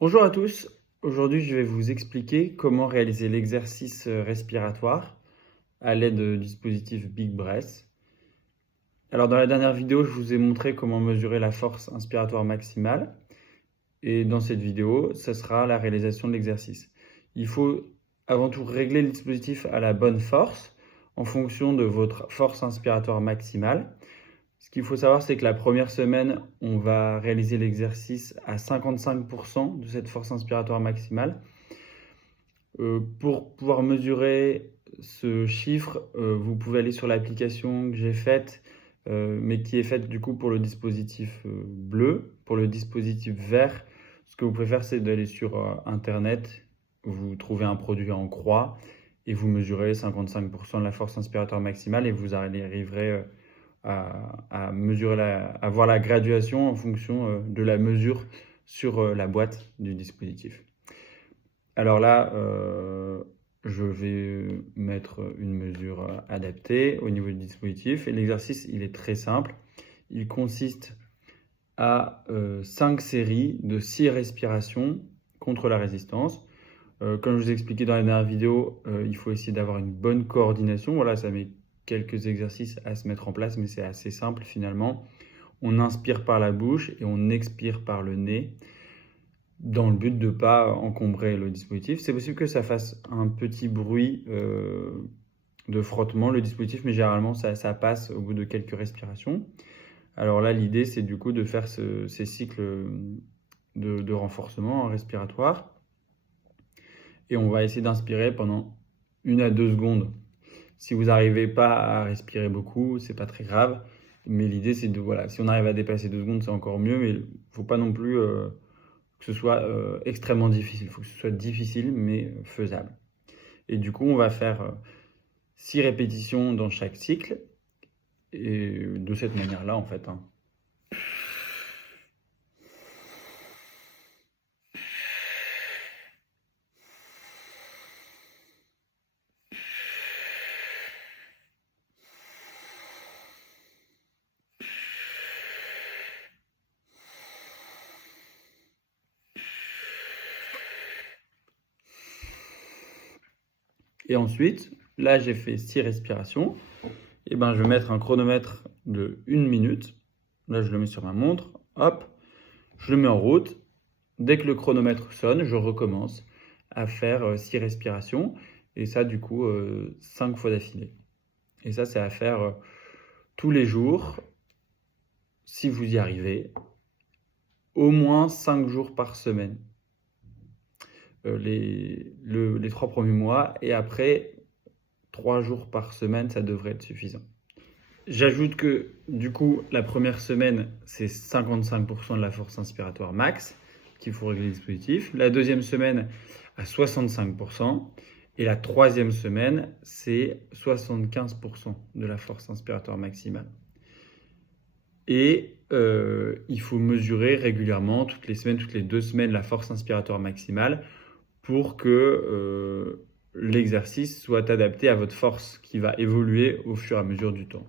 Bonjour à tous, aujourd'hui je vais vous expliquer comment réaliser l'exercice respiratoire à l'aide du dispositif Big Breath. Alors dans la dernière vidéo, je vous ai montré comment mesurer la force inspiratoire maximale et dans cette vidéo, ce sera la réalisation de l'exercice. Il faut avant tout régler le dispositif à la bonne force en fonction de votre force inspiratoire maximale. Ce qu'il faut savoir, c'est que la première semaine, on va réaliser l'exercice à 55% de cette force inspiratoire maximale. Pour pouvoir mesurer ce chiffre, vous pouvez aller sur l'application que j'ai faite, mais qui est faite du coup pour le dispositif bleu. Pour le dispositif vert, ce que vous pouvez faire, c'est d'aller sur Internet, vous trouvez un produit en croix et vous mesurez 55% de la force inspiratoire maximale et vous arriverez à mesurer à voir la graduation en fonction de la mesure sur la boîte du dispositif. Alors là, je vais mettre une mesure adaptée au niveau du dispositif. Et l'exercice, il est très simple. Il consiste à 5 séries de 6 respirations contre la résistance. Comme je vous ai expliqué dans la dernière vidéo, il faut essayer d'avoir une bonne coordination. Voilà, ça met quelques exercices à se mettre en place, mais c'est assez simple finalement. On inspire par la bouche et on expire par le nez dans le but de ne pas encombrer le dispositif. C'est possible que ça fasse un petit bruit de frottement, le dispositif, mais généralement ça passe au bout de quelques respirations. Alors là, l'idée, c'est du coup de faire ces cycles de renforcement respiratoire. Et on va essayer d'inspirer pendant 1 à 2 secondes. Si vous n'arrivez pas à respirer beaucoup, c'est pas très grave. Mais l'idée, c'est de, voilà, si on arrive à dépasser 2 secondes, c'est encore mieux, mais il ne faut pas non plus que ce soit extrêmement difficile. Il faut que ce soit difficile, mais faisable. Et du coup, on va faire 6 répétitions dans chaque cycle, et de cette manière-là, en fait. Et ensuite, là, j'ai fait 6 respirations. Et ben, je vais mettre un chronomètre de 1 minute. Là, je le mets sur ma montre. Hop, je le mets en route. Dès que le chronomètre sonne, je recommence à faire 6 respirations. Et ça, du coup, 5 fois d'affilée. Et ça, c'est à faire tous les jours, si vous y arrivez, au moins 5 jours par semaine. Les 3 premiers mois. Et après, 3 jours par semaine, ça devrait être suffisant. J'ajoute que du coup, la première semaine, c'est 55% de la force inspiratoire max qu'il faut régler le dispositif. La deuxième semaine, à 65%. Et la troisième semaine, c'est 75% de la force inspiratoire maximale. Et il faut mesurer régulièrement, toutes les semaines, toutes les 2 semaines, la force inspiratoire maximale pour que l'exercice soit adapté à votre force qui va évoluer au fur et à mesure du temps.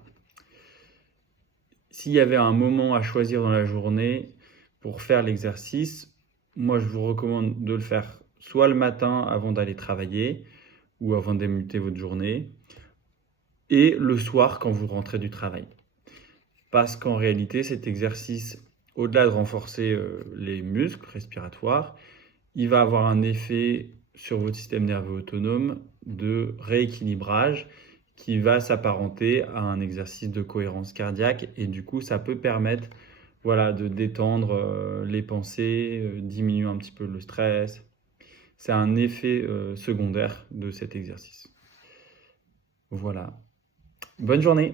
S'il y avait un moment à choisir dans la journée pour faire l'exercice, moi je vous recommande de le faire soit le matin avant d'aller travailler ou avant de débuter votre journée, et le soir quand vous rentrez du travail. Parce qu'en réalité, cet exercice, au-delà de renforcer les muscles respiratoires, il va avoir un effet sur votre système nerveux autonome de rééquilibrage qui va s'apparenter à un exercice de cohérence cardiaque, et du coup ça peut permettre de détendre les pensées, diminuer un petit peu le stress. C'est un effet secondaire de cet exercice. Voilà. Bonne journée!